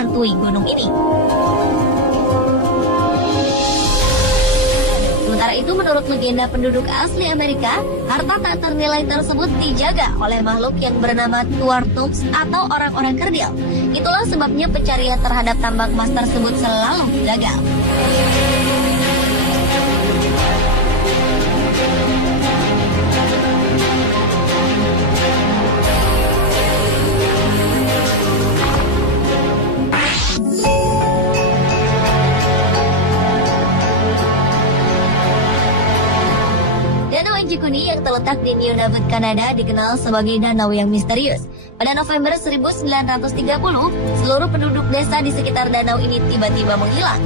menghantui gunung ini. Sementara itu, menurut legenda penduduk asli Amerika, harta tak ternilai tersebut dijaga oleh makhluk yang bernama Tuartums atau orang-orang kerdil. Itulah sebabnya pencarian terhadap tambang emas tersebut selalu gagal. Anjing yang terletak di Nunavut, Kanada dikenal sebagai danau yang misterius. Pada November 1930, seluruh penduduk desa di sekitar danau ini tiba-tiba menghilang.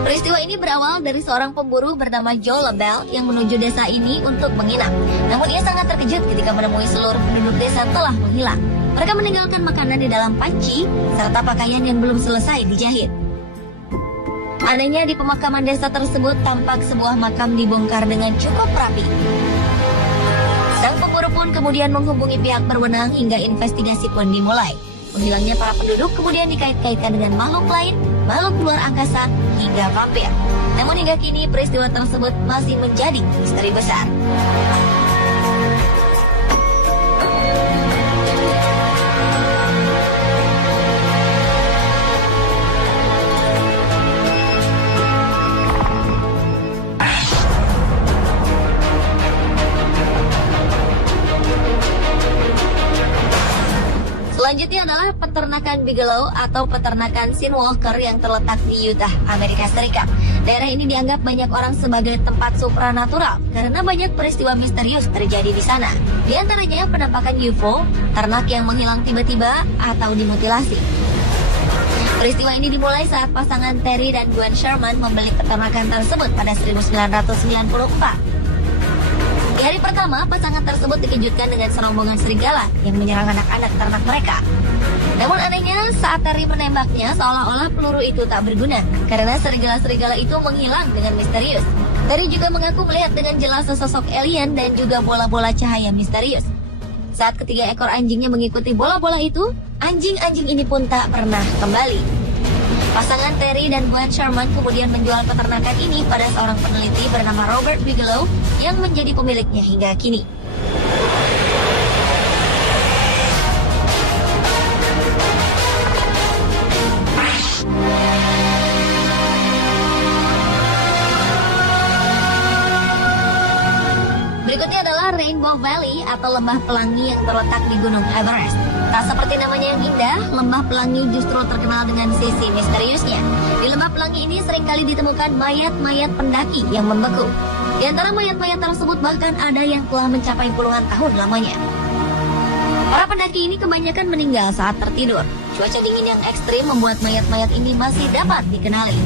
Peristiwa ini berawal dari seorang pemburu bernama Joe Lebel yang menuju desa ini untuk menginap. Namun ia sangat terkejut ketika menemui seluruh penduduk desa telah menghilang. Mereka meninggalkan makanan di dalam panci serta pakaian yang belum selesai dijahit. Anehnya, di pemakaman desa tersebut tampak sebuah makam dibongkar dengan cukup rapi. Sang pemburu pun kemudian menghubungi pihak berwenang hingga investigasi pun dimulai. Menghilangnya para penduduk kemudian dikait-kaitkan dengan makhluk lain, makhluk luar angkasa, hingga vampir. Namun hingga kini peristiwa tersebut masih menjadi misteri besar. Selanjutnya adalah peternakan Bigelow atau peternakan Skinwalker yang terletak di Utah, Amerika Serikat. Daerah ini dianggap banyak orang sebagai tempat supranatural karena banyak peristiwa misterius terjadi di sana. Di antaranya penampakan UFO, ternak yang menghilang tiba-tiba, atau dimutilasi. Peristiwa ini dimulai saat pasangan Terry dan Gwen Sherman membeli peternakan tersebut pada 1994. Di hari pertama, pasangan tersebut dikejutkan dengan serombongan serigala yang menyerang anak-anak ternak mereka. Namun anehnya, saat Terry menembaknya, seolah-olah peluru itu tak berguna karena serigala-serigala itu menghilang dengan misterius. Terry juga mengaku melihat dengan jelas sesosok alien dan juga bola-bola cahaya misterius. Saat ketiga ekor anjingnya mengikuti bola-bola itu, anjing-anjing ini pun tak pernah kembali. Pasangan Terry dan Gwen Sherman kemudian menjual peternakan ini pada seorang peneliti bernama Robert Bigelow yang menjadi pemiliknya hingga kini. Berikutnya adalah Rainbow Valley atau Lembah Pelangi yang terletak di Gunung Everest. Tak seperti namanya yang indah, Lembah Pelangi justru terkenal dengan sisi misteriusnya. Di Lembah Pelangi ini seringkali ditemukan mayat-mayat pendaki yang membeku. Di antara mayat-mayat tersebut bahkan ada yang telah mencapai puluhan tahun lamanya. Para pendaki ini kebanyakan meninggal saat tertidur. Cuaca dingin yang ekstrim membuat mayat-mayat ini masih dapat dikenali.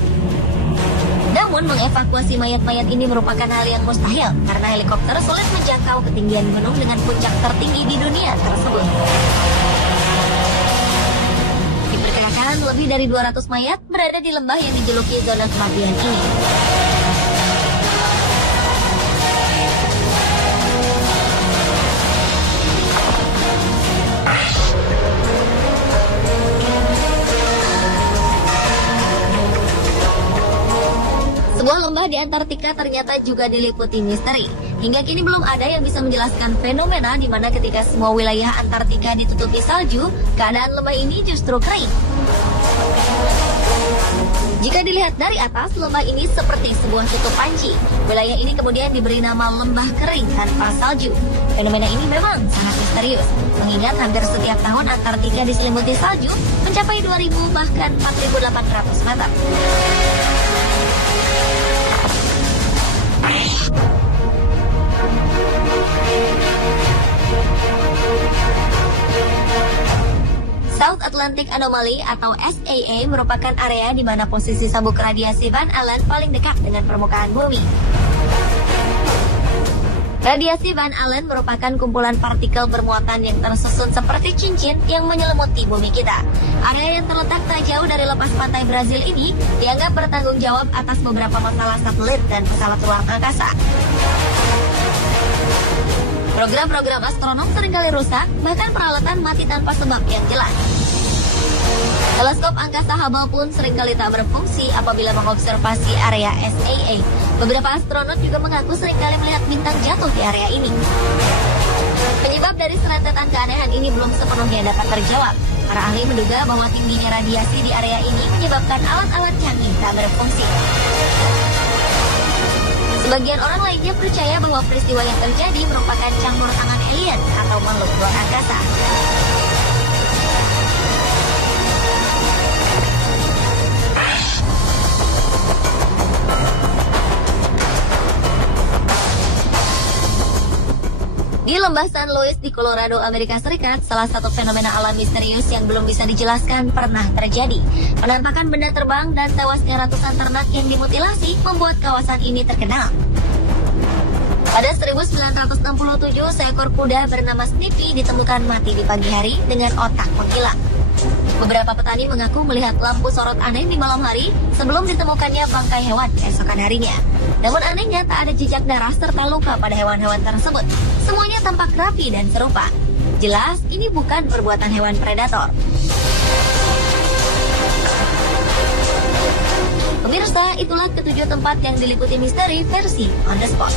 Namun mengevakuasi mayat-mayat ini merupakan hal yang mustahil karena helikopter sulit menjangkau ketinggian gunung dengan puncak tertinggi di dunia tersebut. Diperkirakan lebih dari 200 mayat berada di lembah yang dijuluki zona kematian ini. Sebuah lembah di Antartika ternyata juga diliputi misteri. Hingga kini belum ada yang bisa menjelaskan fenomena di mana ketika semua wilayah Antartika ditutupi salju, keadaan lembah ini justru kering. Jika dilihat dari atas, lembah ini seperti sebuah tutup panci. Wilayah ini kemudian diberi nama lembah kering tanpa salju. Fenomena ini memang sangat misterius, mengingat hampir setiap tahun Antartika diselimuti salju mencapai 2.000 bahkan 4.800 meter. South Atlantic Anomaly atau SAA merupakan area di mana posisi sabuk radiasi Van Allen paling dekat dengan permukaan bumi. Radiasi Van Allen merupakan kumpulan partikel bermuatan yang tersusun seperti cincin yang menyelimuti bumi kita. Area yang terletak tak jauh dari lepas pantai Brazil ini dianggap bertanggung jawab atas beberapa masalah satelit dan pesawat luar angkasa. Program-program astronom seringkali rusak, bahkan peralatan mati tanpa sebab yang jelas. Teleskop angkasa Hubble pun seringkali tak berfungsi apabila mengobservasi area SAA. Beberapa astronot juga mengaku seringkali melihat bintang jatuh di area ini. Penyebab dari serentetan keanehan ini belum sepenuhnya dapat terjawab. Para ahli menduga bahwa tingginya radiasi di area ini menyebabkan alat-alat canggih tak berfungsi. Sebagian orang lainnya percaya bahwa peristiwa yang terjadi merupakan campur tangan alien atau makhluk luar angkasa. Di lembah San Luis di Colorado, Amerika Serikat, salah satu fenomena alam misterius yang belum bisa dijelaskan pernah terjadi. Penampakan benda terbang dan tewasnya ratusan ternak yang dimutilasi membuat kawasan ini terkenal. Pada 1967, seekor kuda bernama Snippy ditemukan mati di pagi hari dengan otak menghilang. Beberapa petani mengaku melihat lampu sorot aneh di malam hari sebelum ditemukannya bangkai hewan keesokan harinya. Namun anehnya tak ada jejak darah serta luka pada hewan-hewan tersebut. Semuanya tampak rapi dan serupa. Jelas ini bukan perbuatan hewan predator. Pemirsa, itulah ketujuh tempat yang diliputi misteri versi On The Spot.